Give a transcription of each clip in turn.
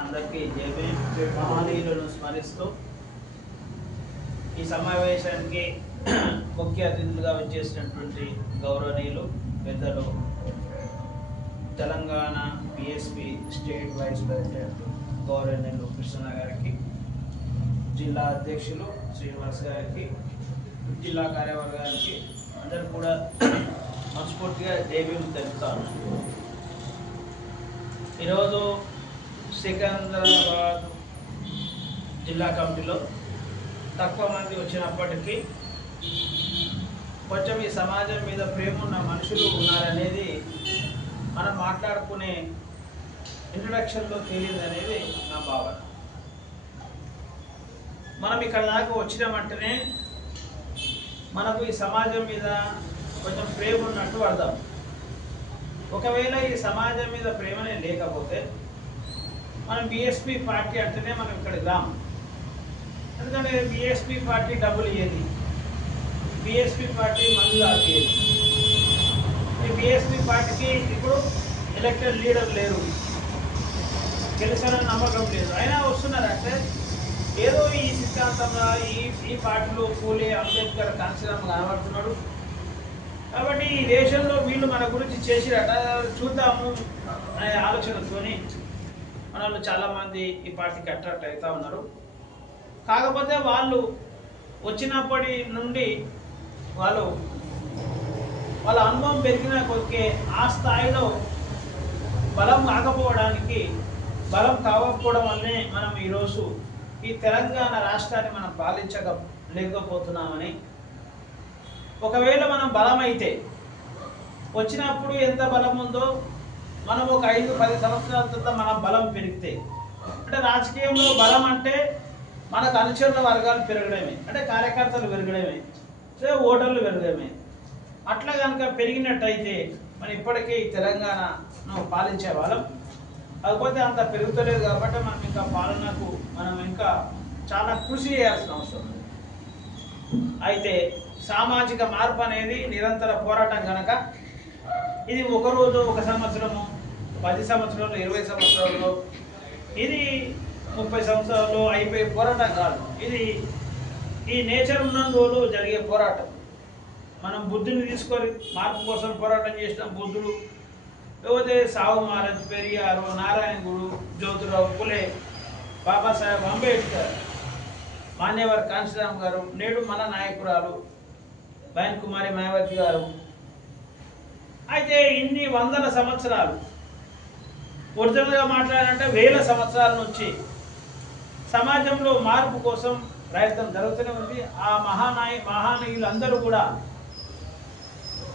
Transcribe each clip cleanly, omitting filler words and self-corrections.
అందరికీ జేబీ మహనీయులను స్మరిస్తూ ఈ సమావేశానికి ముఖ్య అతిథులుగా వచ్చేసినటువంటి గౌరవనీయులు పెద్దలు Telangana BSP state vice president గౌరవనీయులు కృష్ణ గారికి, జిల్లా అధ్యక్షులు శ్రీనివాస్ గారికి, జిల్లా కార్యవర్గానికి అందరూ కూడా మనస్ఫూర్తిగా జేబీలు తెలుపుతాను. ఈరోజు సికింద్రాబాద్ జిల్లా కమిటీలో తక్కువ మంది వచ్చినప్పటికీ కొంచెం ఈ సమాజం మీద ప్రేమ ఉన్న మనుషులు ఉన్నారనేది మనం మాట్లాడుకునే ఇంట్రడక్షన్లో తేలింది అనేది నా భావన. మనం ఇక్కడ దాకా వచ్చినామంటేనే మనకు ఈ సమాజం మీద కొంచెం ప్రేమ ఉన్నట్టు అర్థం. ఒకవేళ ఈ సమాజం మీద ప్రేమనే లేకపోతే మనం బీఎస్పీ పార్టీ అంటేనే మనం ఇక్కడికి రాము. ఎందుకంటే బీఎస్పీ పార్టీ డబ్బులు ఇయ్యేది, బీఎస్పీ పార్టీ మందులు ఆపేది. ఈ బీఎస్పీ పార్టీకి ఇప్పుడు ఎలక్టెడ్ లీడర్ లేరు, గెలిచారని నమ్మకం లేదు, అయినా వస్తున్నారు. అంటే ఏదో ఈ సిద్ధాంతంగా ఈ పార్టీలో పూలే అంబేద్కర్ కాన్సీరామ్ కనబడుతున్నాడు. కాబట్టి ఈ దేశంలో వీళ్ళు మన గురించి చేసిరట చూద్దాము అనే ఆలోచనతోని మనలో చాలామంది ఈ పార్టీకి అట్రాక్ట్ అవుతూ ఉన్నారు. కాకపోతే వాళ్ళు వచ్చినప్పటి నుండి వాళ్ళ అనుభవం పెరిగిన కొద్దికే ఆ స్థాయిలో బలం కాకపోవడం వల్లనే మనం ఈరోజు ఈ తెలంగాణ రాష్ట్రాన్ని మనం పాలించలేకపోతున్నామని. ఒకవేళ మనం బలమైతే వచ్చినప్పుడు ఎంత బలం ఉందో మనం ఒక 5-10 సంవత్సరాల తర్వాత మనం బలం పెరిగితే, అంటే రాజకీయంలో బలం అంటే మనకు అనుచరుల వర్గాలు పెరగడమే, అంటే కార్యకర్తలు పెరగడమే, ఓటర్లు పెరగడమే. అట్లా కనుక పెరిగినట్టయితే మనం ఇప్పటికే ఈ తెలంగాణను పాలించే వాళ్ళం. కాకపోతే అంత పెరుగుతలేదు కాబట్టి మనం ఇంకా పాలనకు మనం ఇంకా చాలా కృషి చేయాల్సిన అవసరం ఉంది. అయితే సామాజిక మార్పు అనేది నిరంతర పోరాటం కనుక ఇది ఒక రోజు, ఒక సంవత్సరము, 10 సంవత్సరాలు, 20 సంవత్సరాల్లో, ఇది 30 సంవత్సరాల్లో అయిపోయే పోరాటం కాదు. ఇది ఈ నేచర్ ఉన్న రోజులు జరిగే పోరాటం. మనం బుద్ధుని తీసుకొని మార్పు కోసం పోరాటం చేసిన బుద్ధుడు, లేకపోతే సాహు మహారాజ్, పెరియారు, నారాయణ గురు, జ్యోతిరావు పులే, బాబాసాహెబ్ అంబేద్కర్, మాన్యవర్ కాంశీరామ్ గారు, నేడు మన నాయకురాలు బయన్ కుమారి మాయావతి గారు. అయితే ఇన్ని వందల సంవత్సరాలు, ఒరిజినల్గా మాట్లాడాలంటే 1000 సంవత్సరాల నుంచి సమాజంలో మార్పు కోసం ప్రయత్నం జరుగుతూనే ఉంది. ఆ మహానీయులందరూ కూడా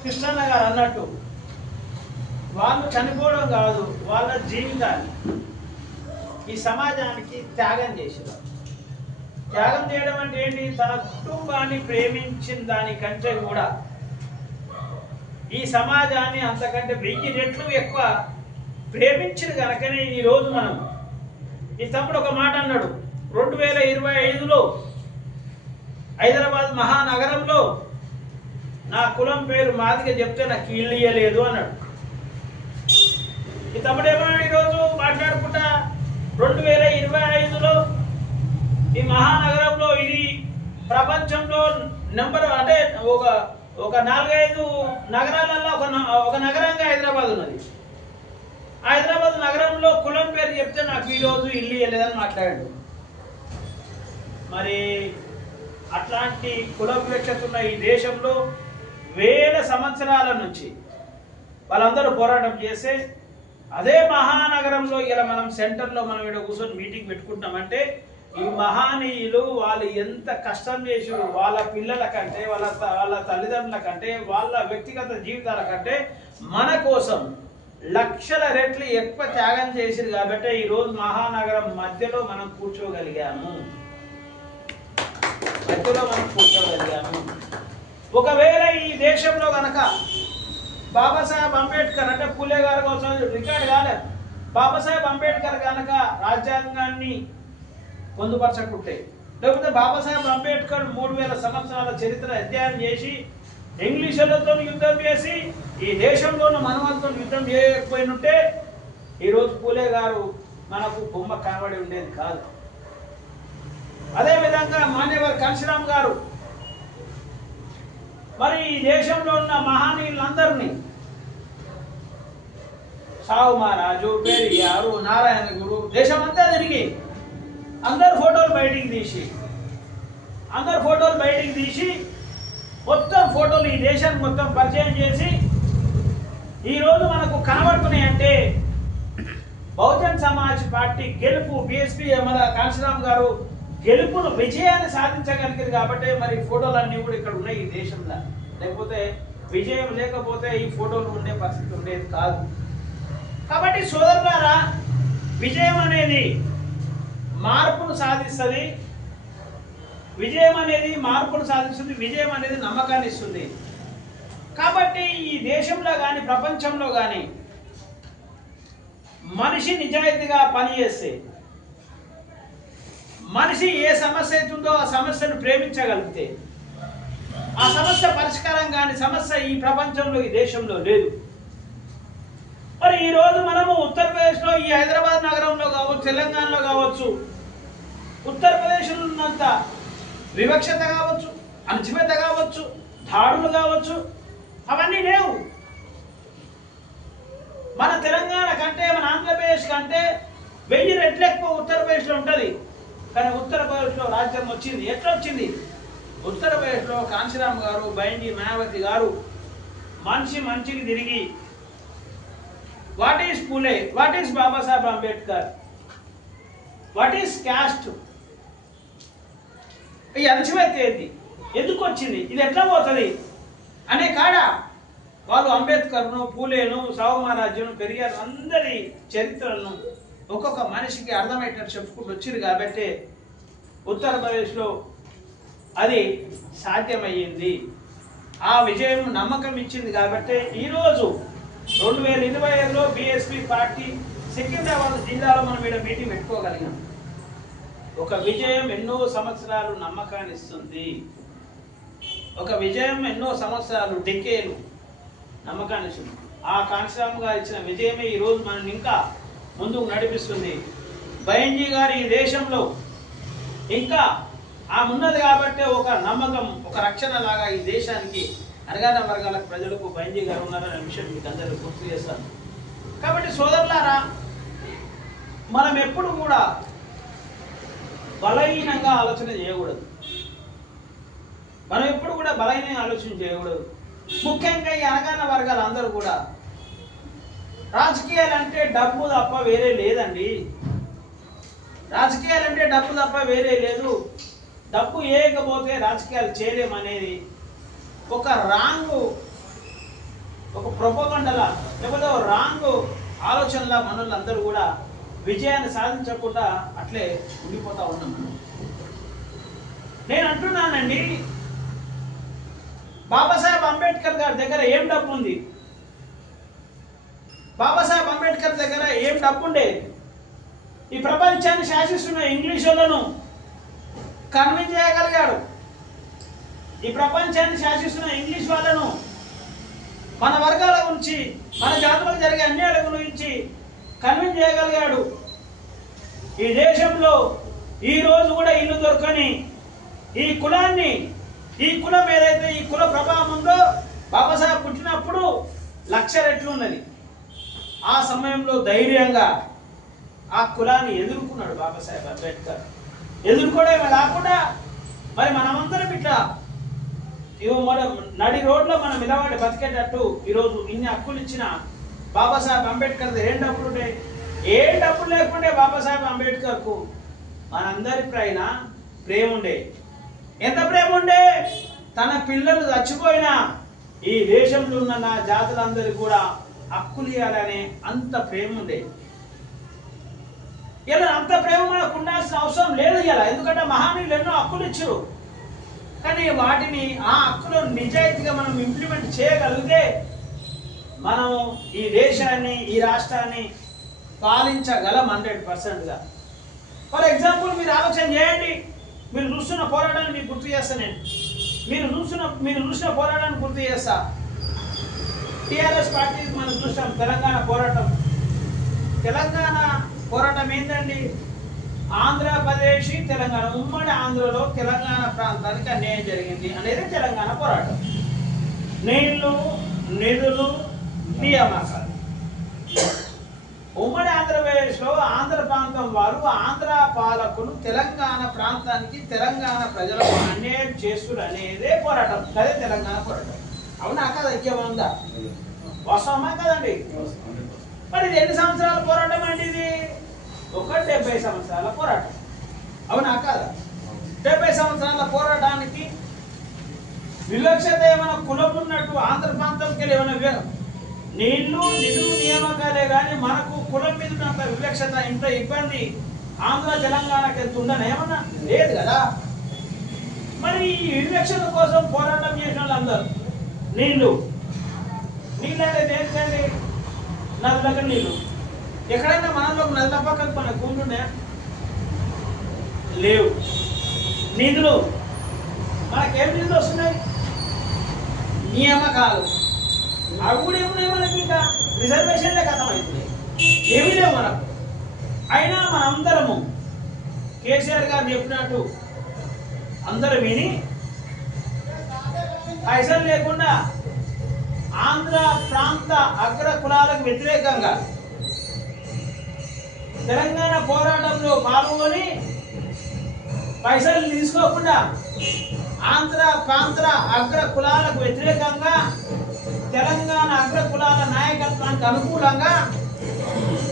కృష్ణన్న గారు అన్నట్టు వాళ్ళు చనిపోవడం కాదు, వాళ్ళ జీవితాన్ని ఈ సమాజానికి త్యాగం చేసేవారు. త్యాగం చేయడం అంటే ఏంటి? తన కుటుంబాన్ని ప్రేమించిన దానికంటే కూడా ఈ సమాజాన్ని అంతకంటే 1000 రెట్లు ఎక్కువ ప్రేమించిన కనుకనే ఈరోజు మనం ఈ తమ్ముడు ఒక మాట అన్నాడు, 2025లో హైదరాబాద్ మహానగరంలో నా కులం పేరు మాదిగా చెప్తే నాకు ఇల్లు ఇయ్యలేదు అన్నాడు. ఈ తమ్ముడు ఏమన్నాడు ఈరోజు మాట్లాడుకుంటా, 2025లో ఈ మహానగరంలో, ఇది ప్రపంచంలో నెంబర్, అంటే ఒక 4-5 నగరాలలో ఒక నగరంగా హైదరాబాద్ ఉన్నది. హైదరాబాద్ నగరంలో కులం పేరు చెప్తే నాకు ఈరోజు ఇల్లు ఇవ్వలేదని మాట్లాడాడు. మరి అట్లాంటి కుల వివక్షత ఉన్న ఈ దేశంలో 1000 సంవత్సరాల నుంచి వాళ్ళందరూ పోరాటం చేస్తే అదే మహానగరంలో ఇలా మనం సెంటర్లో మనం ఇక్కడ కూర్చొని మీటింగ్ పెట్టుకుంటామంటే ఈ మహానీయులు వాళ్ళు ఎంత కష్టం చేసి వాళ్ళ పిల్లల కంటే, వాళ్ళ తల్లిదండ్రుల కంటే, వాళ్ళ వ్యక్తిగత జీవితాల కంటే మన కోసం లక్షల రెట్లు ఎక్కువ త్యాగం చేసిరు. కాబట్టి ఈరోజు మహానగరం మధ్యలో మనం కూర్చోగలిగాము. ఒకవేళ ఈ దేశంలో కనుక బాబాసాహెబ్ అంబేద్కర్, అంటే పూలే గారి కోసం రికార్డు కాలేదు, బాబాసాహెబ్ అంబేద్కర్ కనుక రాజ్యాంగాన్ని పొందుపరచకుంటే, లేకపోతే బాబాసాహెబ్ అంబేద్కర్ 3000 సంవత్సరాల చరిత్ర అధ్యయనం చేసి ఇంగ్లీషులతో యుద్ధం చేసి ఈ దేశంలోని మనవాళ్ళతో యుద్ధం చేయకపోయినట్టే ఈరోజు పూలే గారు మనకు బొమ్మ కనబడి ఉండేది కాదు. అదేవిధంగా మాన్యవర్ కాంశీరామ్ గారు మరి ఈ దేశంలో ఉన్న మహానీయులందరినీ సావు మహారాజు, పెరియారు, నారాయణ గురు దేశమంతా తిరిగి అందరు ఫోటోలు బయటికి తీసి మొత్తం ఫోటోలు ఈ దేశానికి మొత్తం పరిచయం చేసి ఈరోజు మనకు కనబడుతున్నాయి. అంటే బహుజన్ సమాజ్ పార్టీ గెలుపు, బీఎస్పీ మన కాంశీరామ్ గారు గెలుపును విజయాన్ని సాధించగలిగారు కాబట్టి మరి ఫోటోలన్నీ కూడా ఇక్కడ ఉన్నాయి ఈ దేశంలో. లేకపోతే విజయం లేకపోతే ఈ ఫోటోలు ఉండే పరిస్థితి ఉండేది కాదు. కాబట్టి సోదరులారా, విజయం అనేది మార్పును సాధిస్తుంది, విజయం అనేది నమ్మకాన్ని ఇస్తుంది. కాబట్టి ఈ దేశంలో కానీ ప్రపంచంలో కానీ మనిషి నిజాయితీగా పనిచేస్తే, మనిషి ఏ సమస్య అవుతుందో ఆ సమస్యను ప్రేమించగలిగితే ఆ సమస్య పరిష్కారం కాని సమస్య ఈ ప్రపంచంలో ఈ దేశంలో లేదు. మరి ఈరోజు మనము ఉత్తరప్రదేశ్లో ఈ హైదరాబాద్ నగరంలో కావచ్చు, తెలంగాణలో కావచ్చు, ఉత్తరప్రదేశ్లో ఉన్నంత వివక్షత కావచ్చు, అణచివేత కావచ్చు, దాడులు కావచ్చు, అవన్నీ లేవు. మన తెలంగాణ కంటే మన ఆంధ్రప్రదేశ్ కంటే 1000 రెట్లు ఎక్కువ ఉత్తరప్రదేశ్లో ఉంటుంది. కానీ ఉత్తరప్రదేశ్లో రాజ్యం వచ్చింది. ఎట్లా వచ్చింది? ఉత్తరప్రదేశ్లో కాంశీరామ్ గారు, బైండి మాయావతి గారు మనిషికి తిరిగి what is Phule, what is Babasaheb Ambedkar, what is caste, ఈ అణచివేత ఏంటి, ఎందుకు వచ్చింది, ఇది ఎట్లా పోతుంది అనే కాడ వాళ్ళు అంబేద్కర్ను, పూలేను, సావు మహారాజును, పెరియార్ అందరి చరిత్రలను ఒక్కొక్క మనిషికి అర్థమయ్యేటట్టు చెప్పుకుంటూ వచ్చింది. కాబట్టి ఉత్తరప్రదేశ్లో అది సాధ్యమయ్యింది. ఆ విజయం నమ్మకం ఇచ్చింది. కాబట్టి ఈరోజు 2025లో బీఎస్పీ పార్టీ సికింద్రాబాద్ జిల్లాలో మనం ఇక్కడ మీటింగ్ పెట్టుకోగలిగాం. ఒక విజయం ఎన్నో సంవత్సరాలు నమ్మకాన్ని ఇస్తుంది. ఒక విజయం ఎన్నో సంవత్సరాలు, డెకేలు నమ్మకాన్ని ఇస్తుంది. ఆ కాంశీరామ్ గారు ఇచ్చిన విజయమే ఈరోజు మనం ఇంకా ముందుకు నడిపిస్తుంది. బైంజీ గారు ఈ దేశంలో ఇంకా ఉన్నది కాబట్టి ఒక నమ్మకం, ఒక రక్షణ లాగా ఈ దేశానికి అణగారిన వర్గాల ప్రజలకు బైంజీ గారు ఉన్నారనే విషయం మీకు అందరూ గుర్తు చేస్తాను. కాబట్టి సోదరులారా, మనం ఎప్పుడు కూడా బలహీనంగా ఆలోచన చేయకూడదు. ముఖ్యంగా ఈ అణగారిన వర్గాలు అందరూ కూడా రాజకీయాలు అంటే డబ్బు తప్ప వేరే లేదండి. డబ్బు ఏకపోతే రాజకీయాలు చేయలేమనేది ఒక ప్రొపగండలా, లేకపోతే ఒక రాంగ్ ఆలోచనలా మనోళ్ళందరూ కూడా విజయాన్ని సాధించకుండా అట్లే ఉండిపోతా ఉన్నాం. నేను అంటున్నానండి, బాబాసాహెబ్ అంబేద్కర్ గారి దగ్గర ఏం డబ్బు ఉంది? బాబాసాహెబ్ అంబేద్కర్ దగ్గర ఏం డబ్బు ఉండేది? ఈ ప్రపంచాన్ని శాసిస్తున్న ఇంగ్లీష్ వాళ్ళను కన్విన్స్ చేయగలిగాడు. ఈ ప్రపంచాన్ని శాసిస్తున్న ఇంగ్లీష్ వాళ్ళను మన వర్గాల గురించి, మన జాతులకు జరిగే అన్యాయాల గురించి కన్విన్స్ చేయగలిగాడు. ఈ దేశంలో ఈ రోజు కూడా ఇల్లు దొరకని ఈ కులాన్ని, ఈ కులం ఏదైతే ఈ కుల ప్రభావం ఉందో, బాబాసాహెబ్ పుట్టినప్పుడు 1,00,000 రెట్లు ఉన్నది. ఆ సమయంలో ధైర్యంగా ఆ కులాన్ని ఎదుర్కొన్నాడు బాబాసాహెబ్ అంబేద్కర్. ఎదుర్కోవడమే కాకుండా మరి మనమందరం ఇట్లా నడి రోడ్లో మనం నిలబడి బతికేటట్టు ఈరోజు ఇన్ని హక్కులు ఇచ్చిన బాబాసాహెబ్ అంబేద్కర్ ఏం డబ్బులు ఉండే? ఏ డబ్బులు లేకుండే బాబాసాహెబ్ అంబేద్కర్కు మనందరి పైన ప్రేమ ఉండే. ఎంత ప్రేమ ఉండే? తన పిల్లలు చచ్చిపోయినా ఈ దేశంలో ఉన్న నా జాతులందరికీ కూడా హక్కులు ఇవ్వాలనే అంత ప్రేమ ఉండే. ఇలా అంత ప్రేమ మనకు ఉండాల్సిన అవసరం లేదు ఇలా, ఎందుకంటే మహానీయులు ఎన్నో హక్కులు ఇచ్చారు. కానీ వాటిని, ఆ హక్కులు నిజాయితీగా మనం ఇంప్లిమెంట్ చేయగలిగితే మనం ఈ దేశాన్ని, ఈ రాష్ట్రాన్ని పాలించగలం 100%గా. ఫర్ ఎగ్జాంపుల్ మీరు ఆలోచన చేయండి. మీరు చూస్తున్న పోరాటాన్ని మీకు గుర్తు చేస్తా. మీరు చూసిన పోరాటాన్ని గుర్తు చేస్తా. టీఆర్ఎస్ పార్టీ మనం చూసాం తెలంగాణ పోరాటం. తెలంగాణ పోరాటం ఏంటండి? ఆంధ్రప్రదేశ్ తెలంగాణ ఉమ్మడి ఆంధ్రలో తెలంగాణ ప్రాంతానికి అన్యాయం జరిగింది అనేది తెలంగాణ పోరాటం. నీళ్లు, నిధులు, నియామకాలు. ఉమ్మడి ఆంధ్రప్రదేశ్లో ఆంధ్ర ప్రాంతం వారు, ఆంధ్ర పాలకులు తెలంగాణ ప్రాంతానికి, తెలంగాణ ప్రజలకు అన్యాయం చేస్తుడు అనేదే పోరాటం. అదే తెలంగాణ పోరాటం. అవునా కదా? ఐక్యం ఉందా? వాస్తవమా కదండి? మరి ఇది ఎన్ని సంవత్సరాల పోరాటం అండి? ఇది 70 సంవత్సరాల పోరాటం. అవునా కాదా? 70 సంవత్సరాల పోరాటానికి వివక్షత ఏమైనా కులం ఉన్నట్టు ఆంధ్ర ప్రాంతంకి ఏమైనా నీళ్లు, నిధులు, నియామకాలే కానీ మనకు కులం మీద ఉన్నంత వివక్షత, ఇంత ఇబ్బంది ఆంధ్ర తెలంగాణకి ఎంత ఉందని ఏమన్నా లేదు కదా? మరి ఈ వివక్షత కోసం పోరాటం చేసిన వాళ్ళందరూ నీళ్లు అంటే ఏంటండి? నదులకు నీళ్లు. ఎక్కడైనా మనలో నదుల పక్కకు మన కూర్చుండే లేవు. నిధులు, మనకేం నిధులు వస్తున్నాయి? నియామకాలు. అవి కూడా ఏమున్నాయి మనకి? ఇంకా రిజర్వేషన్లే కథం అవుతున్నాయి. ఏమీ లేవు మనకు. అయినా మనందరము కేసీఆర్ గారు చెప్పినట్టు అందరూ విని పైసలు లేకుండా ఆంధ్ర ప్రాంత అగ్ర కులాలకు వ్యతిరేకంగా తెలంగాణ పోరాటంలో పాల్గొని పైసలు తీసుకోకుండా ఆంధ్ర ప్రాంత అగ్ర కులాలకు వ్యతిరేకంగా తెలంగాణ అగ్ర కులాల నాయకత్వానికి అనుకూలంగా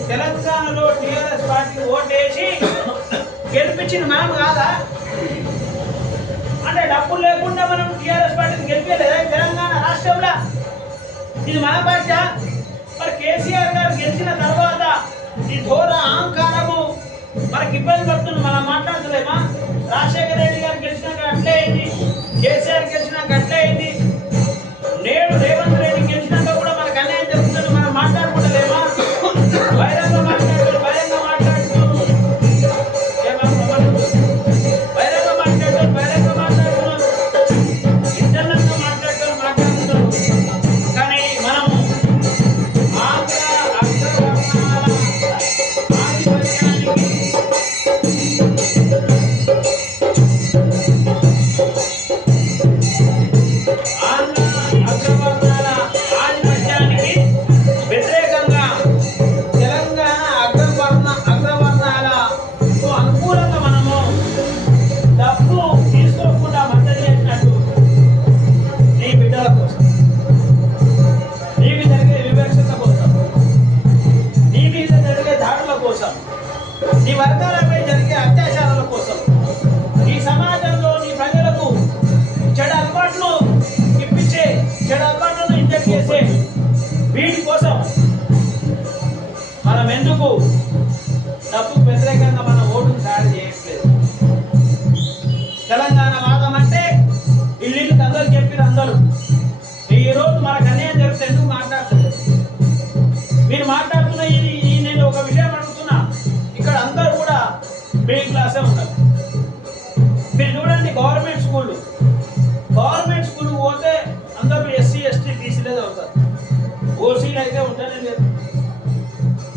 తెలంగాణలో టీఆర్ఎస్ పార్టీ ఓటేసి గెలిపించింది మనం కాదా? అంటే డబ్బులు లేకుండా మనం టీఆర్ఎస్ పార్టీని గెలిపలేదా తెలంగాణ రాష్ట్రంలో? ఇది మన పార్టీ. మరి కేసీఆర్ గారు గెలిచిన తర్వాత ఈ ఘోర అహంకారము మనకి ఇబ్బంది పడుతుంది. మనం మాట్లాడలేమా? రాజశేఖర రెడ్డి గారు గెలిచినాక అట్లే అయింది, కేసీఆర్ గెలిచినాక అట్లే అయింది, నేడు రేవంత్ రెడ్డి గెలిచినాక కూడా మనకు అన్యాయం జరుగుతుంది. మనం మాట్లాడుకుంటలేమా? బహిరంగ మాట్లాడుతూ బహిరంగ మాట్లాడుతూ ఇంటర్నల్గా మాట్లాడుతున్నారు. కానీ మనము ఆంధ్ర అగ్రవర్ణాల ఆధిపత్యానికి వ్యతిరేకంగా తెలంగాణ అగ్రవర్ణాలకు అనుకూలంగా మనము డబ్బు తీసుకోకుండా మద్దతు చేసినట్టు నీ బిడ్డల కోసం, నీకు జరిగే వివక్షత కోసం, నీ మీద జరిగే దాడుల కోసం, నీ వర్గాలపై జరిగే అత్యాచారాల కోసం, ఈ సమాజంలో నీ ప్రజలకు చెడు అలవాట్లు ఇప్పించే, చెడు అలవాట్లను ఇంజెక్ట్ చేసే వీటి కోసం మనం ఎందుకు డబ్బుకు వ్యతిరేకంగా మన ఓటును తయారు చేయట్లేదు? తెలంగాణ వాదం అంటే ఇల్లు అందరూ చెప్పిన అందరూ ఈ రోజు మనకు అన్యాయం జరిగితే ఎందుకు మాట్లాడలేదు? మీరు మాట్లాడుతున్న ఇది నేను ఒక విషయం అడుగుతున్నా. ఇక్కడ అందరూ కూడా మిడిల్ క్లాసే ఉంటారు. మీరు చూడండి, గవర్నమెంట్ స్కూల్ పోతే అందరూ ఎస్సీ, ఎస్టీ, బీసీలే చదువుతారు. ఓసీలు అయితే ఉంటేనే లేదు.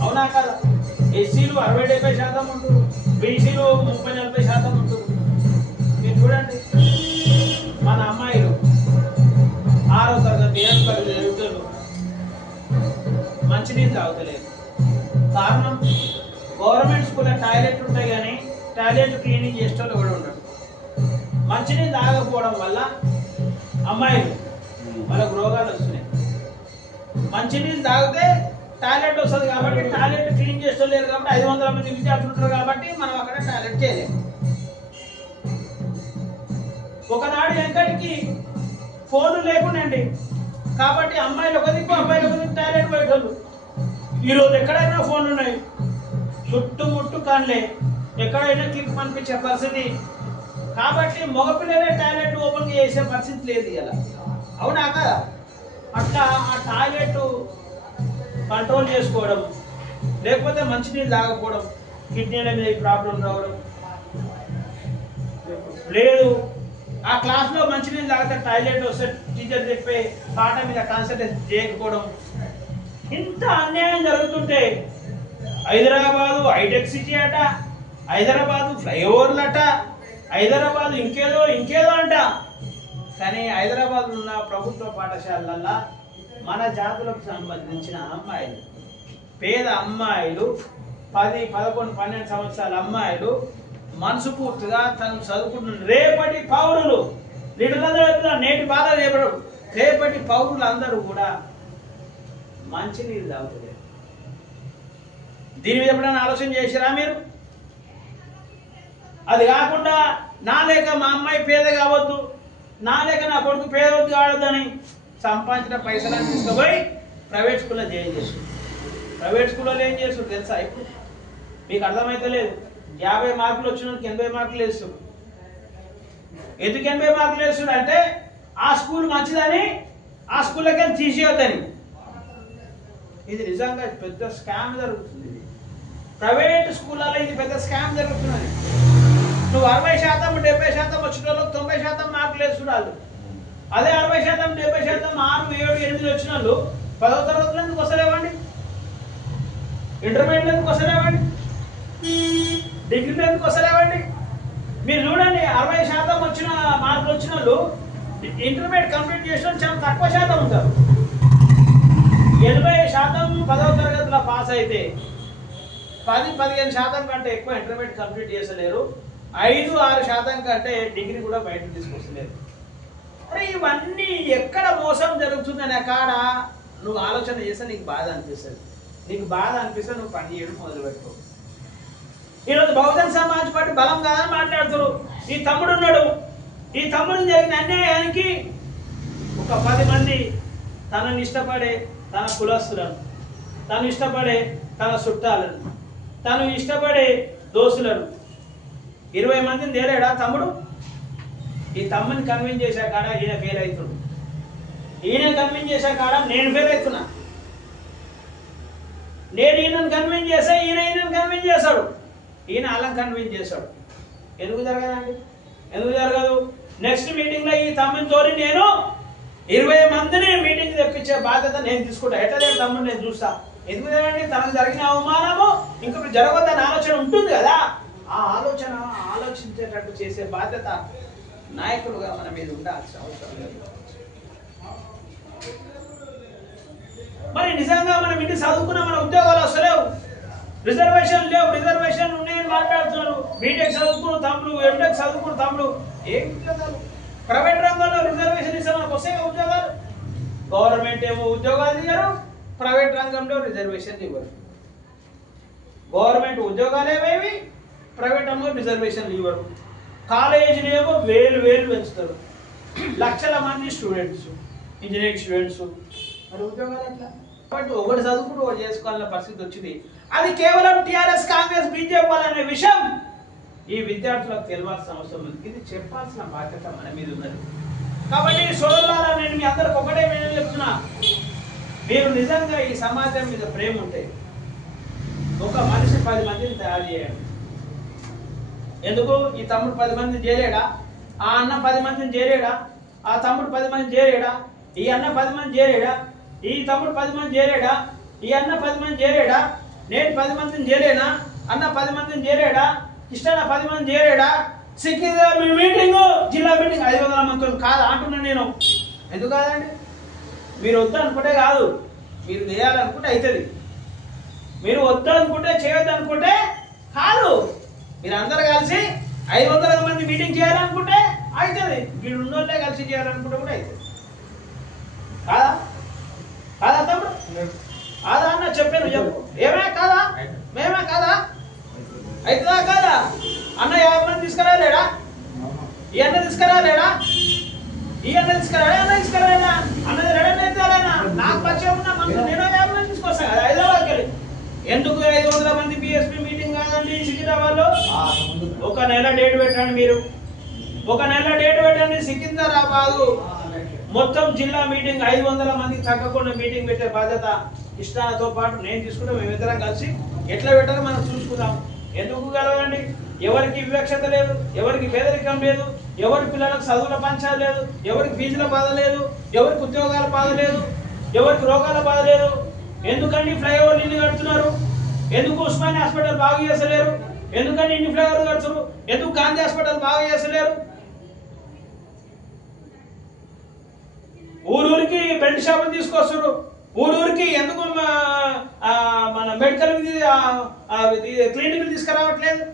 అవునా కదా? ఎస్సీలు 60-70% ఉంటుంది, బీసీలు 30-40% ఉంటుంది. మీరు చూడండి, మన అమ్మాయిలు 6వ తరగతి 7వ తరగతి చదువుతారు, మంచినీళ్ళు తాగుతలేదు. కారణం, గవర్నమెంట్ స్కూల్లో టాయిలెట్ ఉంటాయి కానీ టాయిలెట్ క్లీనింగ్ చేసేవాళ్ళు కూడా ఉండరు. మంచినీళ్ళు తాగకపోవడం వల్ల అమ్మాయిలు వాళ్ళకు రోగాలు వస్తున్నాయి. మంచినీళ్ళు తాగితే టాయిలెట్ వస్తుంది కాబట్టి టాయిలెట్ క్లీన్ చేస్తలేరు కాబట్టి 500 మంది విద్యార్థులు ఉంటారు కాబట్టి మనం అక్కడ టాయిలెట్ చేయలేము. ఒకనాడు వెంకటికి ఫోన్లు లేకుండండి కాబట్టి అమ్మాయిలు ఒక దిక్కు అబ్బాయిలు ఒక దిక్కు టాయిలెట్ పోయేటోళ్ళు. ఈరోజు ఎక్కడైనా ఫోన్లు ఉన్నాయి, చుట్టుముట్టు కాన్లే, ఎక్కడైనా క్లిక్ పంపించే పరిస్థితి. కాబట్టి మగపిల్లలే టాయిలెట్ ఓపెన్ చేసే పరిస్థితి లేదు ఇలా. అవునా కదా? అట్లా ఆ టాయిలెట్ కంట్రోల్ చేసుకోవడం, లేకపోతే మంచినీళ్ళు తాగకపోవడం, కిడ్నీల మీద ప్రాబ్లం రావడం లేదు. ఆ క్లాస్లో మంచినీళ్ళు తాగితే టాయిలెట్ వస్తే టీచర్ చెప్పే పాట మీద కాన్సన్ట్రేట్ చేయకపోవడం, ఇంత అన్యాయం జరుగుతుంటే హైదరాబాదు హైటెక్ సిటీ అట, హైదరాబాదు ఫ్లైఓవర్లట, హైదరాబాదు ఇంకేదో అంట. కానీ హైదరాబాద్ ఉన్న ప్రభుత్వ పాఠశాలల్లో మన జాతులకు సంబంధించిన అమ్మాయిలు, పేద అమ్మాయిలు, 10, 11, 12 సంవత్సరాల అమ్మాయిలు మనసుపూర్తిగా తను చదువుకుంటున్న రేపటి పౌరులు, నేటి బాధ రేపటి పౌరులు అందరూ కూడా మంచినీళ్ళు తాగుతలేరు. దీని మీద ఎప్పుడైనా ఆలోచన చేసిరా మీరు? అది కాకుండా నా లేక మా అమ్మాయి పేద కావద్దు, నా లేక నా కొడుకు పేదవద్దు కావద్దని సంపాదించిన పైసలను తీసుకుపోయి ప్రైవేట్ స్కూల్లో జాయిన్ చేస్తారు. ప్రైవేట్ స్కూల్లో ఏం చేస్తారు తెలుసా? ఇప్పుడు మీకు అర్థమైతే లేదు. 50 మార్కులు వచ్చినందుకు 80 మార్కులు వేస్తారు. ఎందుకు 80 మార్కులు వేస్తారు అంటే ఆ స్కూల్ మంచిదని, ఆ స్కూల్లోకి వెళ్ళి తీసేయొద్దని. ఇది నిజంగా పెద్ద స్కామ్ జరుగుతుంది. ప్రైవేట్ స్కూళ్ళలో ఇది పెద్ద స్కామ్ జరుగుతున్నది. నువ్వు 60%, 70% వచ్చిన వాళ్ళు 90% మార్కులు వేస్తున్నారు. అదే 60%, 70%, 6, 7, 8 వచ్చిన వాళ్ళు 10వ తరగతిలో ఎందుకు వస్తలేవండి? ఇంటర్మీడియట్ ఎందుకు వస్తలేవండి? డిగ్రీలో ఎందుకు వస్తలేవండి? మీరు చూడండి, 60% వచ్చిన మార్కులు వచ్చిన వాళ్ళు ఇంటర్మీడియట్ కంప్లీట్ చేసిన చాలా తక్కువ శాతం ఉంటారు. 80% 10వ తరగతిలో పాస్ అయితే 10-15% కంటే ఎక్కువ ఇంటర్మీడియట్ కంప్లీట్ చేసలేరు. 5-6% కంటే డిగ్రీ కూడా బయటకు తీసుకొస్తలేరు. అరే ఇవన్నీ ఎక్కడ మోసం జరుగుతుందనే కాడ నువ్వు ఆలోచన చేస్తే నీకు బాధ అనిపిస్తుంది. నీకు బాధ అనిపిస్తే నువ్వు పని చేయడం మొదలుపెట్టుకో. ఈరోజు బహుజన సమాజ్ పార్టీ బలం కాదని మాట్లాడుతారు. ఈ తమ్ముడు ఉన్నాడు, ఈ తమ్ముడు జరిగిన అన్యాయానికి ఒక 10 మంది తనని ఇష్టపడే తన కులస్తులను, తను ఇష్టపడే తన చుట్టాలను, తను ఇష్టపడే దోస్తులను 20 మందిని తేలేడా తమ్ముడు? ఈ తమ్ముని కన్విన్స్ చేసే కాడ ఈయన ఫెయిల్ అవుతాడు, ఈయన కన్విన్స్ చేసే కాడ నేను ఫెయిల్ అవుతున్నా. నేను ఈయనను కన్విన్స్ చేస్తే ఈయనను కన్విన్స్ చేస్తాడు, ఈయన వాళ్ళని కన్విన్స్ చేస్తాడు. ఎందుకు జరగదండి? ఎందుకు జరగదు? నెక్స్ట్ మీటింగ్లో ఈ తమ్ముని తోరి నేను 20 మందిని మీటింగ్ తెప్పించే బాధ్యత నేను తీసుకుంటా. ఎట్లా తమ్ముడు నేను చూస్తా. ఎందుకు జరగండి? తనకు జరిగిన అవమానము ఇంకొకటి జరగవద్దని ఆలోచన ఉంటుంది కదా, ఆ ఆలోచించేటట్టు చేసే బాధ్యత నాయకులుగా మన మీద ఉండాల్సిన అవసరం లేదు. మరి నిజంగా మనం ఇంటి చదువుకున్న మన ఉద్యోగాలు వస్తలేవు, రిజర్వేషన్ లేవు, రిజర్వేషన్ ఉన్నాయని మాట్లాడుతున్నారు. బీటెక్ చదువుకున్న తమ్ముడు, ఎంటెక్ చదువుకున్న తమ్ముడు ఏం ఉద్యోగాలు? ప్రైవేట్ రంగంలో రిజర్వేషన్ ఇస్తే మనకు వస్తాయి ఉద్యోగాలు. గవర్నమెంట్ ఏమో ఉద్యోగాలు ఇవ్వరు, ప్రైవేట్ రంగంలో రిజర్వేషన్ ఇవ్వరు. గవర్నమెంట్ ఉద్యోగాలు ఏమేవి, ప్రైవేట్ రంగంలో రిజర్వేషన్లు ఇవ్వరు. కాలేజీలు ఏమో వేలు పెంచుతారు. లక్షల మంది స్టూడెంట్స్, ఇంజనీరింగ్ స్టూడెంట్స్, మరి ఉద్యోగాలు ఎట్లా? కాబట్టి ఒకటి చదువుకుంటూ ఒకటి చేసుకోవాలనే పరిస్థితి వచ్చింది. అది కేవలం టీఆర్ఎస్, కాంగ్రెస్, బీజేపీ అనే విషయం ఈ విద్యార్థులకు తెలియాల్సిన అవసరం ఉంది. ఇది చెప్పాల్సిన బాధ్యత మన మీద ఉన్నది. కాబట్టి సోదరులారా, నేను మీ అందరికి ఒకటే చెప్తున్నా, మీరు నిజంగా ఈ సమాజం మీద ప్రేమ ఉంటే ఒక మనిషి 10 మందిని తయారు చేయండి. ఎందుకు? ఈ తమ్ముడు 10 మందిని చేరేడా, ఆ అన్న 10 మందిని చేరేడా, ఆ తమ్ముడు 10 మంది చేరేడా, ఈ అన్న 10 మంది చేరేడా, ఈ తమ్ముడు 10 మంది చేరేడా, ఈ అన్న 10 మంది చేరేడా, నేను 10 మందిని చేరేనా, అన్న 10 మందిని చేరేడా, కృష్ణ 10 మంది చేరేడా, సికింద్రాబాద్ మీటింగ్, జిల్లా మీటింగ్ 500 మందితో కాదు అంటున్నా నేను. ఎందుకు కాదండి? మీరు వద్దు అనుకుంటే కాదు, మీరు చేయాలనుకుంటే అవుతుంది. మీరు వద్దు అనుకుంటే చేయొద్దు అనుకుంటే కాదు. మీరు అందరు కలిసి 500 మంది మీటింగ్ చేయాలనుకుంటే అవుతుంది. వీళ్ళు ఉన్నోళ్ళే కలిసి చేయాలనుకుంటే కూడా అవుతుంది. కాదా? కాదా తమ్ముడు? కాదా అన్న చెప్పాను, చెప్పు. ఏమే కాదా? మేమే కాదా? అవుతుందా కాదా? అన్న 50 మంది తీసుకురాలేడా? ఈ అన్న తీసుకురాలేడా? ఈ అన్న తీసుకురాడా? అన్న తీసుకురాలేడా? అన్నది రెడైనా నాకు పరిచయం ఉన్న మంది నేను 50 మంది తీసుకొస్తాను కదా హైదరాబాద్కి వెళ్ళి. ఎందుకు 500 మంది బిఎస్పీ మీటింగ్ కాదండి సికింద్రాబాద్లో? ఒక నెల డేట్ పెట్టండి. మీరు ఒక నెల డేట్ పెట్టండి. సికింద్రాబాద్ మొత్తం జిల్లా మీటింగ్ 500 మందికి తగ్గకుండా మీటింగ్ పెట్టే బాధ్యత ఇష్టాలతో పాటు నేను తీసుకుంటాం. మేమిద్దరం కలిసి ఎట్లా పెట్టాలో మనం చూసుకుందాం. ఎందుకు కలవండి? ఎవరికి వివక్షత లేదు, ఎవరికి పేదరికం లేదు, ఎవరి పిల్లలకు చదువుల పంచాలు లేదు, ఎవరికి ఫీజుల బాధ లేదు, ఎవరికి ఉద్యోగాల బాధ లేదు, ఎవరికి రోగాల బాధ లేదు. ఎందుకండి ఫ్లైఓవర్లు ఇల్లు కడుతున్నారు? ఎందుకు ఉస్మానియా హాస్పిటల్ బాగా చేసలేరు? ఎందుకని ఇన్ని ఫ్లైఓవర్లు కడుతున్నారు? ఎందుకు గాంధీ హాస్పిటల్ బాగా చేసలేరు? ఊరూరికి బెల్ట్ షాపులు తీసుకొస్తారు. ఊరూరికి ఎందుకు మన మెడికల్ క్లినిక్లు తీసుకురావట్లేదు?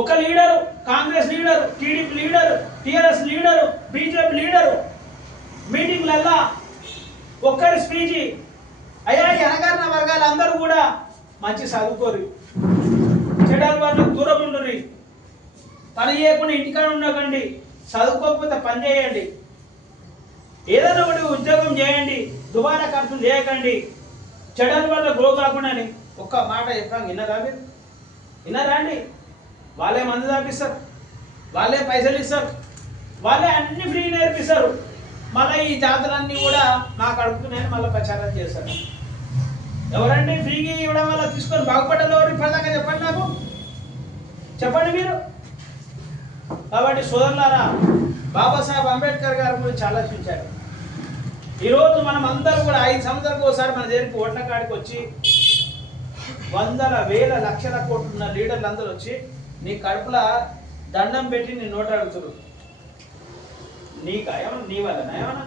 ఒక leader, Congress leader, TDP leader, TRS leader, BJP leader మీటింగ్లల్లా ఒక్కరి స్పీచి, అయ్యా ఎనగారిన వర్గాలు అందరూ కూడా మంచి చదువుకోరు, చెడాలి వాళ్ళకు దూరం ఉండరు, పని చేయకుండా ఇంటికాడ ఉండకండి, చదువుకోకపోతే పని చేయండి, ఏదైనా ఒకటి ఉద్యోగం చేయండి, దుబారా ఖర్చులు చేయకండి, చెడాలి వల్ల గ్రో కాకుండా అని ఒక్క మాట చెప్పాక విన్నారా మీరు? విన్నారా అండి? వాళ్ళే మందు తాపిస్తారు, వాళ్ళే పైసలు ఇస్తారు, వాళ్ళే అన్ని ఫ్రీ నేర్పిస్తారు. మళ్ళీ ఈ జాతరన్నీ కూడా నాకు అడుగుతున్నాయని మళ్ళీ ప్రచారం చేస్తారు. ఎవరండి ఫ్రీగా ఇవ్వడం వల్ల తీసుకొని బాగుపడ్డారు? ఎవరు ఇప్పటిదాకా చెప్పండి, నాకు చెప్పండి మీరు. కాబట్టి సోదరులారా, బాబాసాహెబ్ అంబేద్కర్ గారి గురించి ఆలోచించారు. ఈరోజు మనం అందరూ కూడా 5 సంవత్సరాలకు ఒకసారి మన దగ్గరికి ఓట్ల కాడికి వచ్చి వందల వేల లక్షల కోట్లున్న లీడర్లు అందరూ వచ్చి నీ కడుపులో దండం పెట్టి నీ నోట అడుగుతున్నారు. నీకా ఏమన్నా? నీ వల్లనా ఏమన్నా?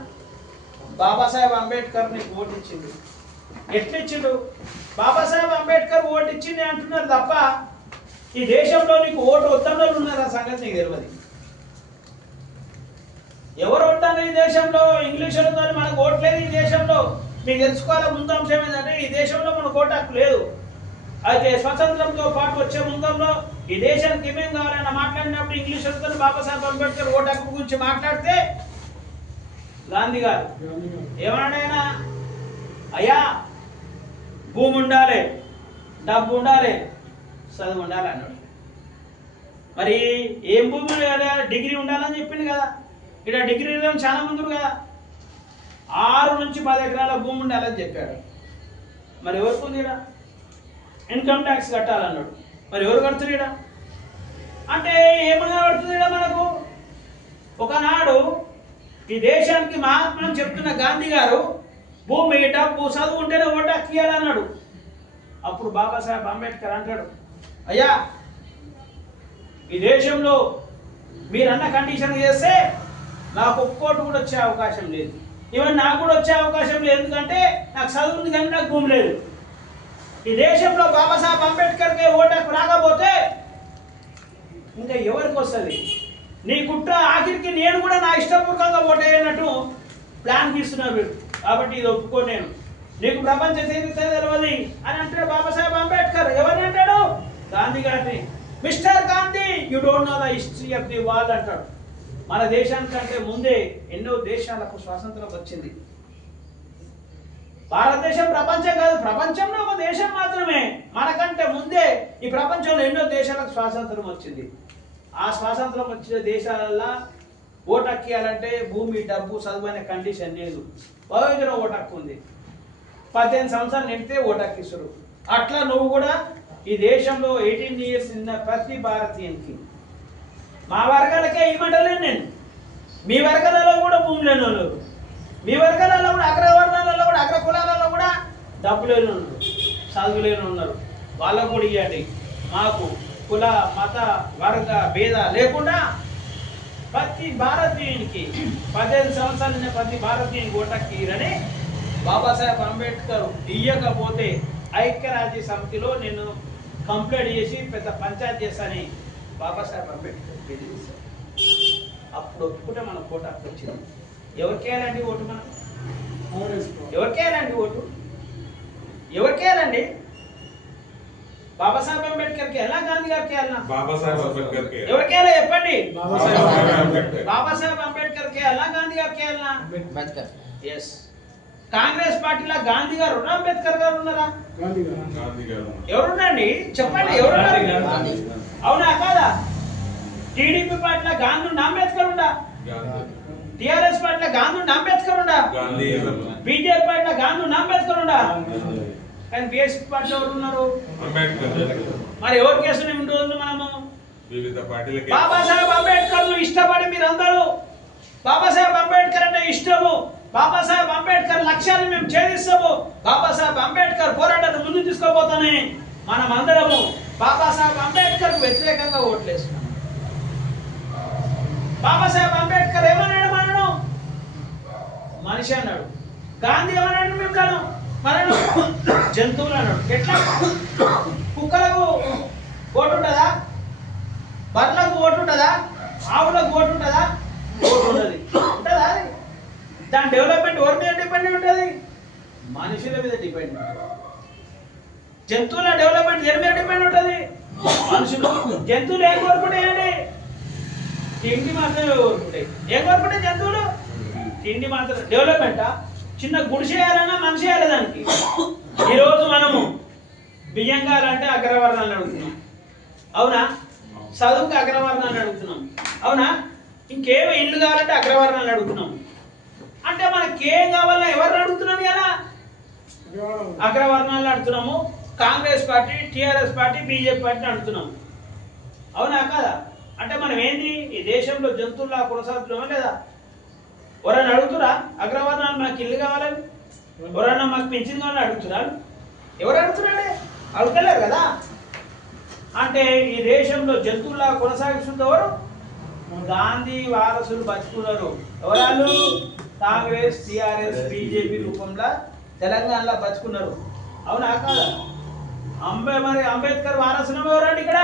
బాబాసాహెబ్ అంబేద్కర్ నీకు ఓటు ఇచ్చిండు. ఎట్లా ఇచ్చిండు? బాబాసాహెబ్ అంబేద్కర్ ఓటు ఇచ్చింది అంటున్నారు తప్ప ఈ దేశంలో నీకు ఓటు వద్దన్న ఉన్నారా సంగతి నీకు తెలియదు. ఎవరు వద్దాను ఈ దేశంలో? ఇంగ్లీషులతో మనకు ఓటు లేదు ఈ దేశంలో. మీకు తెలుసుకోవాల ముందు అంశం ఏంటంటే ఈ దేశంలో మనకు ఓటు హక్కు లేదు. అయితే స్వతంత్రంతో పాటు వచ్చే ముందంలో ఈ దేశానికి ఏమేం కావాలన్నా మాట్లాడినప్పుడు ఇంగ్లీషులతో బాబాసాహెబ్ అంబేద్కర్ ఓటు హక్కు గురించి మాట్లాడితే గాంధీ గారు ఏమన్నాడైనా, అయ్యా భూమి ఉండాలి, డబ్బు ఉండాలి, చదువు ఉండాలి అన్నాడు. మరి ఏం భూమి? డిగ్రీ ఉండాలని చెప్పింది కదా. ఇక్కడ డిగ్రీలో చాలా మంది కదా 6 నుంచి 10 ఎకరాల భూమి ఉండాలని చెప్పాడు. మరి ఎవరికి ఉంది? ఇక్కడ ఇన్కమ్ ట్యాక్స్ కట్టాలన్నాడు. మరి ఎవరు కడుతున్నారు? ఇక్కడ అంటే ఏమన్నా కడుతుంది ఇక్కడ మనకు? ఒకనాడు ఈ దేశానికి మహాత్మని చెప్తున్న గాంధీ గారు భూమి, డబ్బు, చదువు ఉంటేనే ఓటు హక్కు ఇవ్వాలన్నాడు. అప్పుడు బాబాసాహెబ్ అంబేద్కర్ అంటాడు, అయ్యా ఈ దేశంలో మీరన్న కండిషన్ చేస్తే నాకు ఒక్కోటి కూడా వచ్చే అవకాశం లేదు. ఈవెన్ నాకు కూడా వచ్చే అవకాశం లేదు, ఎందుకంటే నాకు చదువు ఉంది కానీ నాకు భూమి లేదు. ఈ దేశంలో బాబాసాహెబ్ అంబేద్కర్కి ఓటు హక్కు రాకపోతే ఇంకా ఎవరికి వస్తుంది? నీ కుట్ర ఆఖరికి నేను కూడా నా ఇష్టపూర్వకంగా ఓటేయనట్టు ప్లాన్ గీస్తున్నారు మీరు. కాబట్టి ఇది ఒప్పుకో, నేను నీకు ప్రపంచ చరిత్ర తెలియదు అని అంటాడు బాబాసాహెబ్ అంబేద్కర్. ఎవరిని అంటాడు? గాంధీ గారిని. Mister Gandhi, you don't know the history of the world అంటాడు. మన దేశానికంటే ముందే ఎన్నో దేశాలకు స్వాతంత్రం వచ్చింది. భారతదేశం ప్రపంచం కాదు, ప్రపంచంలో ఒక దేశం మాత్రమే. మనకంటే ముందే ఈ ప్రపంచంలో ఎన్నో దేశాలకు స్వాతంత్రం వచ్చింది. ఆ స్వాతంత్రం వచ్చిన దేశాలల్లో ఓటు హక్కు ఇవ్వాలంటే భూమి, డబ్బు, చదువు అనే కండిషన్ లేదు. వయోజన ఓటు హక్కు ఉంది. 18 సంవత్సరాలు నిండితే ఓటు హక్కు ఇస్తారు. అట్లా నువ్వు కూడా ఈ దేశంలో 18 ఇయర్స్ ఉన్న ప్రతి భారతీయునికి, మా వర్గాలకే ఇవ్వమంటలేను నేను, మీ వర్గాలలో కూడా భూమి లేని వాళ్ళు, మీ వర్గాలలో కూడా అగ్రవర్ణాలలో కూడా అగ్ర కులాలలో కూడా డబ్బు లేని ఉన్నారు, చదువు లేని ఉన్నారు, వాళ్ళకు కూడా ఇవ్వండి. మాకు కుల, మత, వర్గ భేద లేకుండా ప్రతి భారతీయునికి 18 సంవత్సరాలు ఉన్న ప్రతి భారతీయునికి ఓటు హక్కు ఇవ్వరని బాబాసాహెబ్ అంబేద్కర్ ఇయ్యకపోతే ఐక్యరాజ్య సమితిలో నేను కంప్లైంట్ చేసి పెద్ద పంచాయతీ చేస్తానని బాబాసాహెబ్ అంబేద్కర్ తెలియజేశారు. అప్పుడు ఒప్పుకుంటే మన ఓటు హక్కు వచ్చింది. ఎవరికి వేయాలండి ఓటు? మనం ఎవరికి వేయాలండి ఓటు? ఎవరికి వేయాలండి? బాబాసాహెబ్ అంబేద్కర్కి ఎలా, గాంధీ గారికి వెళ్ళినా? ఎవరికి వెళ్ళా చెప్పండి? బాబాసాహెబ్ అంబేద్కర్కి ఎలా, గాంధీ గారికి వెళ్ళినా? ఎస్. కాంగ్రెస్ పార్టీలో గాంధీ గారు ఉన్నా, అంబేద్కర్ గారు ఉన్నారా? ఎవరున్నాండి చెప్పండి, ఎవరున్నారు? అవునా కాదా? టీడీపీ పార్టీలో గాంధీ ఉండా, అంబేద్కర్ ఉండా? టిఆర్ఎస్ పార్టీలో గాంధీ ఉండా, అంబేద్కర్ ఉండా? బీజేపీ పార్టీలో గాంధీ ఉండా, అంబేద్కర్ ఉండా? కానీ బీఎస్పీ పార్టీలో ఎవరు ఉన్నారు? మరి ఎవరి కేసు రోజు మనము బాబాసాహెబ్ అంబేద్కర్ ఇష్టపడి మీరందరూ బాబాసాహెబ్ అంబేద్కర్ అంటే ఇష్టము, బాబాసాహెబ్ అంబేద్కర్ లక్ష్యాన్ని మేము ఛేదిస్తాము, బాబాసాహెబ్ అంబేద్కర్ పోరాటాన్ని ముందుకు తీసుకోబోతానే మనం అందరము బాబాసాహెబ్ అంబేద్కర్ వ్యతిరేకంగా ఓట్లేస్తున్నాం. బాబాసాహెబ్ అంబేద్కర్ ఏమన్నాడు? మనను మనిషి అన్నాడు. గాంధీ ఏమన్నాడు? మిమ్మల్ని మనను జంతువులు అన్నాడు. ఎట్లా? కుక్కలకు ఓటు ఉంటుందా? బర్రెలకు ఓటు ఉంటుందా? ఆవులకు ఓటు ఉంటుందా? ఓటు ఉండదు. ఉంటుందా? దాని డెవలప్మెంట్ ఎవరి మీద డిపెండ్ ఉంటుంది? మనుషుల మీద డిపెండ్ ఉంటుంది. జంతువుల డెవలప్మెంట్ దేని మీద డిపెండ్ ఉంటుంది? మనుషులు. జంతువులు ఏం కోరుకుంటాయండి? తిండి మాత్రమే కోరుకుంటాయి. ఏం కోరుకుంటాయి జంతువులు? తిండి మాత్రం. డెవలప్మెంటా? చిన్న గుడిసె చేయాలన్నా మనిషి చేయాలి దానికి. ఈరోజు మనము బియ్యం కావాలంటే అగ్రవర్ణాలను అడుగుతున్నాం, అవునా? చదువుకి అగ్రవర్ణాలను అడుగుతున్నాం, అవునా? ఇంకేమో ఇల్లు కావాలంటే అగ్రవర్ణాలను అడుగుతున్నాం. అంటే మనకేం కావాలన్నా ఎవరిని అడుగుతున్నాం? ఇలా అగ్రవర్ణాలను అడుగుతున్నాము. Congress party, TRS party, BJP పార్టీని అడుగుతున్నాం, అవునా కాదా? అంటే మనం ఏంది ఈ దేశంలో జంతువుల్లా కొనసాగుతున్నామా లేదా? ఎవరైనా అడుగుతురా అగ్రవర్ణాలు మాకు ఇల్లు కావాలని? ఎవరైనా మాకు పెంచింది కావాలని అడుగుతున్నారు? ఎవరు అడుగుతున్నాడే? అడుగుతలేరు కదా. అంటే ఈ దేశంలో జంతువుల్లా కొనసాగిస్తుంది ఎవరు? గాంధీ వారసులు బతుకున్నారు. ఎవరాళ్ళు? కాంగ్రెస్, టిఆర్ఎస్, బీజేపీ రూపంలో తెలంగాణలో బతుకున్నారు, అవునా కాదా? మరి అంబేద్కర్ వారసులు ఎవరండి? ఇక్కడ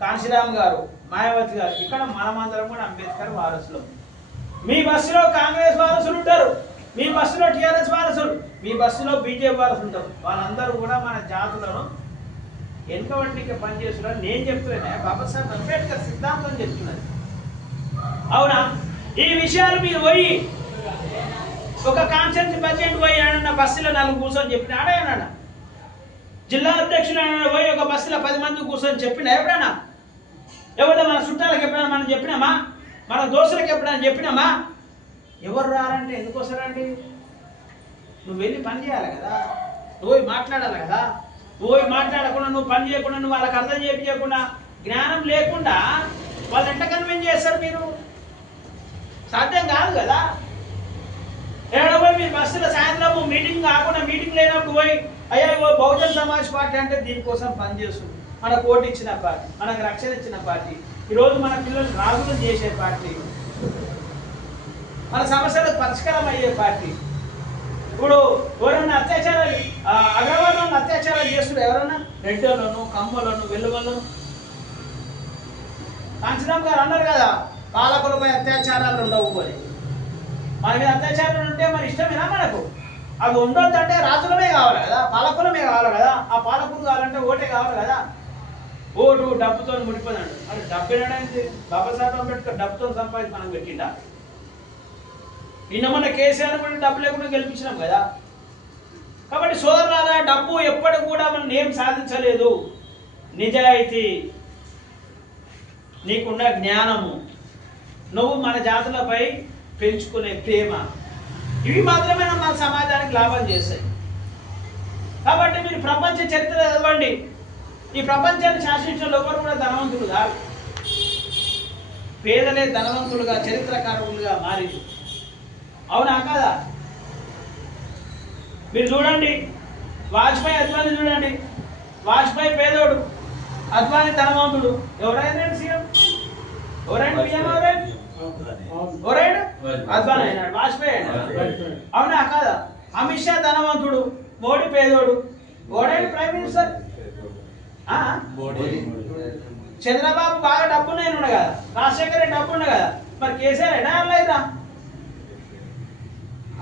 కాంశీరామ్ గారు, మాయావతి గారు. ఇక్కడ మనమందరం కూడా అంబేద్కర్ వారసులు. మీ బస్సులో కాంగ్రెస్ వారసులు ఉంటారు, మీ బస్సులో టిఆర్ఎస్ వారసులు, మీ బస్సులో బీజేపీ వారసులు ఉంటారు. వాళ్ళందరూ కూడా మన జాతులను వెనుకబడికి పనిచేస్తున్నారు. నేను చెప్తున్నా, బాబాసాహెబ్ అంబేద్కర్ సిద్ధాంతం చెప్తున్నది, అవునా? ఈ విషయాలు మీరు పోయి ఒక కాన్స్టిట్యూన్సీ బడ్జెట్ పోయి ఆడన్న బస్సులో 4 కూర్చొని చెప్పిన ఆడేనా? జిల్లా అధ్యక్షుడు పోయి ఒక బస్సులో 10 మంది కూర్చొని చెప్పినా ఎప్పుడైనా? ఎవరైనా మన చుట్టాలకు ఎప్పుడైనా మనం చెప్పినామా? మన దోస్తులకు ఎప్పుడైనా చెప్పినామా? ఎవరు రారంటే ఎందుకు వస్తారండి? నువ్వు వెళ్ళి పని చేయాలి కదా, నువ్వు పోయి మాట్లాడాలి కదా. నువ్వు పోయి మాట్లాడకుండా, నువ్వు పని చేయకుండా, నువ్వు వాళ్ళకి అర్థం చేయకుండా, జ్ఞానం లేకుండా వాళ్ళు ఎంత కన్విన్స్ చేస్తారు? మీరు సాధ్యం కాదు కదా. ఏడో పోయి మీరు బస్సులో సాయంత్రం మీటింగ్ కాకుండా, మీటింగ్ లేనప్పుడు పోయి అయ్యా బహుజన్ సమాజ్ పార్టీ అంటే దీనికోసం పనిచేస్తుంది, మనకు ఓటు ఇచ్చిన పార్టీ, మనకు రక్షణ ఇచ్చిన పార్టీ, ఈరోజు మన పిల్లలు రాజులు చేసే పార్టీ, మన సమస్యలకు పరిష్కారం అయ్యే పార్టీ. ఇప్పుడు ఎవరన్నా అత్యాచారాలు, అగ్రవర్ణాలను అత్యాచారాలు చేస్తున్నారు ఎవరన్నా? రెడ్డోళ్ళను, కమ్మలను, వెల్లువలను. కాంచీరామ్ గారు అన్నారు కదా, పాలకులపై అత్యాచారాలు ఉండవు అని. మన మీద అత్యాచారాలు ఉంటే మరి ఇష్టమేనా మనకు? అవి ఉండొద్దు అంటే రాజులమే కావాలి కదా, పాలకులమే కావాలి కదా. ఆ పాలకులు కావాలంటే ఓటే కావాలి కదా. ఓటు డబ్బుతో ముడిపోదాడు. మరి డబ్బు ఏడాది బాబాసాహెబ్ అంబేద్కర్ డబ్బుతో సంపాదించి మనం పెట్టిండా? నిన్న మొన్న కేసీఆర్ కూడా డబ్బు లేకుండా గెలిపించినాం కదా. కాబట్టి సోదరులారా, డబ్బు ఎప్పటి కూడా మనం ఏం సాధించలేదు. నిజాయితీ, నీకున్న జ్ఞానము, నువ్వు మన జాతులపై పెంచుకునే ప్రేమ, ఇవి మాత్రమే మన సమాజానికి లాభం చేస్తాయి. కాబట్టి మీరు ప్రపంచ చరిత్ర చదవండి. ఈ ప్రపంచాన్ని శాసించిన ఎవరు కూడా ధనవంతులు కాదు, పేదలే ధనవంతులుగా, చరిత్రకారులుగా మారింది, అవునా కాదా? మీరు చూడండి, వాజ్పేయి అద్వానీ చూడండి. వాజ్పేయి పేదోడు, అద్వానీ ధనవంతుడు. ఎవరైనా సీఎం? ఎవరైనా పిఎం? ఎవరైనా అద్వానీ అయినాడు, వాజ్పేయి అయినాడు, అవునా కాదా? అమిత్ షా ధనవంతుడు, మోడీ పేదోడు. ఎవరైనా ప్రైమ్ మినిస్టర్? చంద్రబాబు బాగా డబ్బున్నాయి కదా, రాజశేఖర్ రెడ్డి డబ్బు ఉన్నాయి కదా, మరి కేసీఆర్ అయినా లేదా?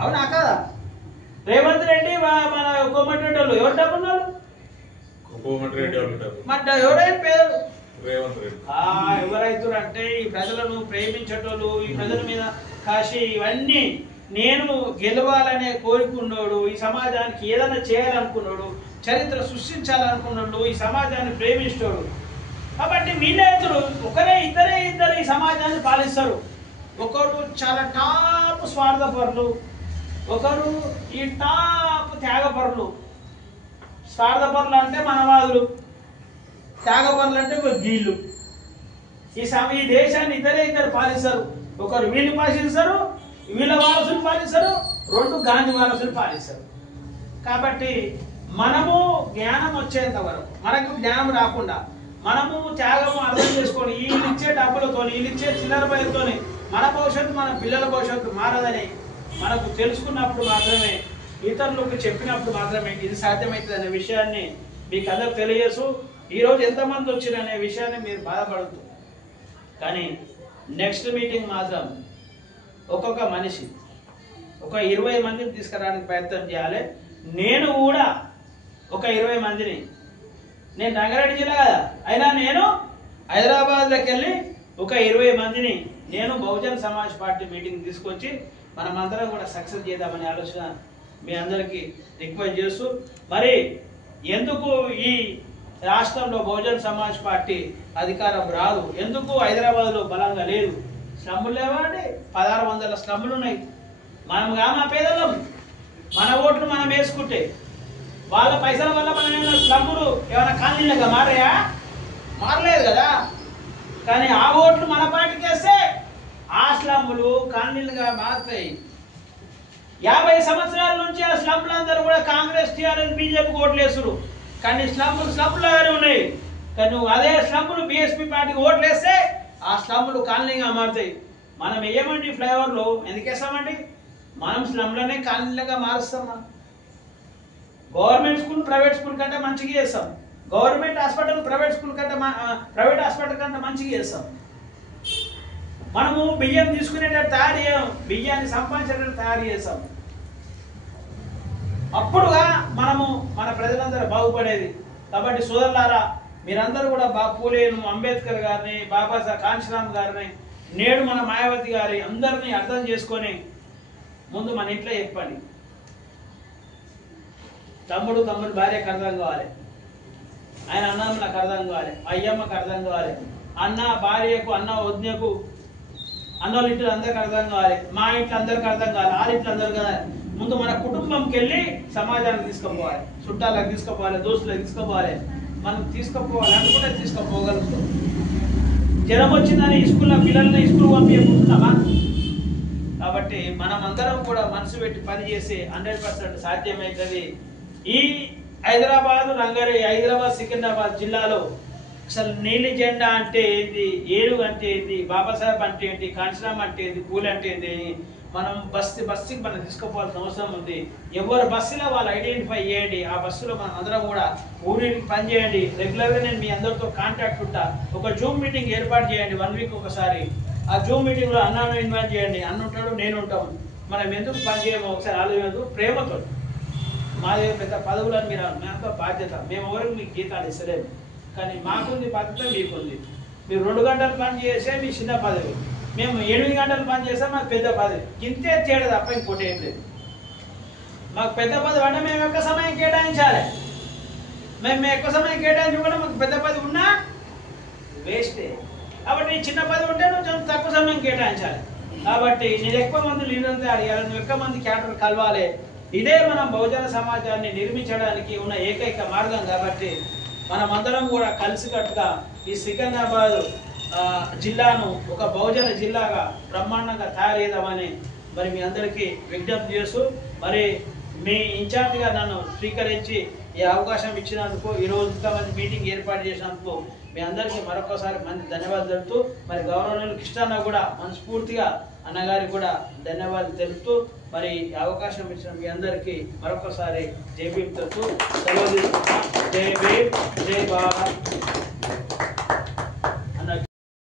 అవునా కాదా? రేవంత్ రెడ్డి, మన కోమటిరెడ్డి వాళ్ళు ఎవరు డబ్బున్నారు? మరి ఎవరైనా పేరు ఎవరైతురు అంటే ఈ ప్రజలను ప్రేమించేటోళ్ళు, ఈ ప్రజల మీద కాశీ ఇవన్నీ నేను గెలవాలనే కోరుకున్నాడు, ఈ సమాజానికి ఏదైనా చేయాలనుకున్నాడు, చరిత్ర సృష్టించాలనుకున్నాడు, ఈ సమాజాన్ని ప్రేమిస్తాడు. కాబట్టి వీళ్ళిద్దరు ఇద్దరు ఈ సమాజాన్ని పాలిస్తారు. ఒకరు చాలా టాప్ స్వార్థపరులు, ఒకరు ఈ టాప్ త్యాగపరులు. స్వార్థపరులు అంటే మనవాదులు, త్యాగపరులు అంటే వీళ్ళు. ఈ దేశాన్ని ఇద్దరు పాలిస్తారు. ఒకరు వీళ్ళు పాలిస్తారు, వీళ్ళ వారసులు పాలిస్తారు, 2 గాంధీ వారసులు పాలిస్తారు. కాబట్టి మనము జ్ఞానం వచ్చేంత వరకు, మనకు జ్ఞానం రాకుండా మనము త్యాగము అర్థం చేసుకొని వీళ్ళు ఇచ్చే డబ్బులతో, వీళ్ళు ఇచ్చే చిల్లర బయలతో మన భవిష్యత్తు, మన పిల్లల భవిష్యత్తు మారదని మనకు తెలుసుకున్నప్పుడు మాత్రమే, ఇతరులకు చెప్పినప్పుడు మాత్రమే ఇది సాధ్యమవుతుంది అనే విషయాన్ని మీకు అందరూ తెలియజేస్తూ, ఈరోజు ఎంతమంది వచ్చారు అనే విషయాన్ని మీరు బాధపడద్దు. కానీ నెక్స్ట్ మీటింగ్ మాత్రం ఒక్కొక్క మనిషి ఒక 20 మందిని తీసుకురావడానికి ప్రయత్నం చేయాలి. నేను కూడా ఒక 20 మందిని, నేను రంగారెడ్డి జిల్లా కదా అయినా నేను హైదరాబాద్లోకి వెళ్ళి ఒక 20 మందిని నేను బహుజన్ సమాజ్ పార్టీ మీటింగ్ తీసుకొచ్చి మనమందరం కూడా సక్సెస్ చేద్దామనే ఆలోచన మీ అందరికీ రిక్వెస్ట్ చేస్తూ, మరి ఎందుకు ఈ రాష్ట్రంలో బహుజన్ సమాజ్ పార్టీ అధికారం రాదు, ఎందుకు హైదరాబాద్లో బలంగా లేదు? స్లమ్ములు లేవండి, 1600 స్లమ్ములు ఉన్నాయి. మనం మా పేదలం, మన ఓట్లు మనం వేసుకుంటే వాళ్ళ పైసల వల్ల మనం ఏమైనా స్లమ్ములు ఏమైనా కాలనీలుగా మారాయా? మారలేదు కదా. కానీ ఆ ఓట్లు మన పార్టీకి వేస్తే ఆ స్లమ్ములు కాలనీలుగా మారుతాయి. 50 సంవత్సరాల నుంచి ఆ స్లమ్లు అందరూ కూడా కాంగ్రెస్, టీఆర్ఎస్, బీజేపీ ఓట్లు వేస్తున్నారు. కానీ స్లమ్లుగానే ఉన్నాయి. కానీ నువ్వు అదే స్లమ్లు బీఎస్పీ పార్టీకి ఓట్లు వేస్తే ఆ స్లమ్లు కాలనీగా మారుతాయి. మనం వేయమండి ఫ్లైఓవర్లో, ఎందుకు వేస్తామండి? మనం స్లమ్లనే కాలనీలుగా మారుస్తాం. మనం గవర్నమెంట్ స్కూల్ ప్రైవేట్ స్కూల్ కంటే మంచిగా చేస్తాం. గవర్నమెంట్ హాస్పిటల్ ప్రైవేట్ స్కూల్ కంటే ప్రైవేట్ హాస్పిటల్ కంటే మంచిగా చేస్తాం. మనము బియ్యం తీసుకునేటట్టు తయారు చేయం, బియ్యాన్ని సంపాదించేటట్టు తయారు చేస్తాం. అప్పుడుగా మనము మన ప్రజలందరూ బాగుపడేది. కాబట్టి సోదరులారా, మీరందరూ కూడా పూలేను, అంబేద్కర్ గారిని, బాబాసాహెబ్ కాంశీరామ్ గారిని, నేడు మన మాయావతి గారి అందరినీ అర్థం చేసుకొని ముందు మన ఇంట్లో చెప్పండి. తమ్ముడు భార్యకు అర్థం కావాలి, ఆయన అన్నమ్మకు అర్థం కావాలి, అయ్యమ్మకు అర్థం కావాలి, అన్న భార్యకు, అన్న వదినకు, అన్నోళ్ళ ఇంట్లో అందరికి అర్థం కావాలి, మా ఇంట్లో అందరికి అర్థం కావాలి, వాళ్ళ ఇంట్లో అందరికి కావాలి. ముందు మన కుటుంబంకి వెళ్ళి సమాజానికి తీసుకుపోవాలి, చుట్టాలకు తీసుకుపోవాలి, దోస్తులకు తీసుకుపోవాలి. మనం తీసుకుపోవాలి అనుకుంటే తీసుకుపోగలుగుతాం. జ్వరం వచ్చిందని స్కూల్లో పిల్లల్ని స్కూల్ పంపించకుంటున్నామా? కాబట్టి మనం అందరం కూడా మనసు పెట్టి పనిచేసి 100% సాధ్యమవుతుంది. ఈ హైదరాబాద్, హైదరాబాద్ సికింద్రాబాద్ జిల్లాలో అసలు నీలి జెండా అంటే ఏంటి, ఏనుగు అంటే ఏంటి, బాబాసాహెబ్ అంటే ఏంటి, కాంశీరామ్ అంటే ఏంటి, పూలు అంటే ఏంటి, మనం బస్సుకి మనం తీసుకుపోవాల్సిన అవసరం ఉంది. ఎవరు బస్సులో వాళ్ళు ఐడెంటిఫై చేయండి. ఆ బస్సులో మనం అందరం కూడా ఊరికి పని చేయండి. రెగ్యులర్గా నేను మీ అందరితో కాంటాక్ట్ ఉంటా. ఒక జూమ్ మీటింగ్ ఏర్పాటు చేయండి 1 వీక్ ఒకసారి. ఆ జూమ్ మీటింగ్లో అన్నను ఇన్వైట్ చేయండి. అన్న ఉంటాడు, నేను ఉంటాం. మనం ఎందుకు పని చేయమో ఒకసారి ఆలోచించదు. ప్రేమతో, మాది పెద్ద పదవులని మీరు మాకు బాధ్యత, మేము ఎవరికి మీకు జీతాలు ఇస్తలేము. కానీ మాకుంది బాధ్యత, మీకుంది. మీరు 2 గంటలు పని చేసే మీ చిన్న పదవి, మేము 8 గంటలు పని చేస్తే మాకు పెద్ద పదవి. ఇంతే తేడా తప్ప ఇంకోటి ఏం లేదు. మాకు పెద్ద పదవి అంటే మేము ఎక్కువ సమయం కేటాయించాలి. మేము ఎక్కువ సమయం కేటాయించకుండా మాకు పెద్ద పదవి ఉన్నా వేస్టే. కాబట్టి చిన్న పదవి ఉంటే నువ్వు తక్కువ సమయం కేటాయించాలి. కాబట్టి నేను ఎక్కువ మంది లీడర్లు తయారు చేయాలి, నువ్వు ఎక్కువ మంది క్యాడర్ కలవాలి. ఇదే మనం బహుజన సమాజాన్ని నిర్మించడానికి ఉన్న ఏకైక మార్గం. కాబట్టి మనమందరం కూడా కలిసికట్టుగా ఈ సికింద్రాబాద్ జిల్లాను ఒక బహుజన జిల్లాగా బ్రహ్మాండంగా తయారు చేద్దామని మరి మీ అందరికీ విజ్ఞప్తి చేస్తూ, మరి మీ ఇన్ఛార్జిగా నన్ను స్వీకరించి ఈ అవకాశం ఇచ్చినందుకు, ఈరోజు ఇంతమంది మీటింగ్ ఏర్పాటు చేసినందుకు మీ అందరికీ మరొకసారి మంచి ధన్యవాదాలు తెలుపుతూ, మరి గౌరవనీయులు కృష్ణన్న కూడా మనస్ఫూర్తిగా అన్నగారికి కూడా ధన్యవాదాలు తెలుపుతూ, మరి అవకాశం ఇచ్చిన మీ అందరికీ మరొకసారి జై భీమ్ తెలుపుతూ సెలవు తీసుకుంటున్నాం. జై భీమ్, జై భారత్.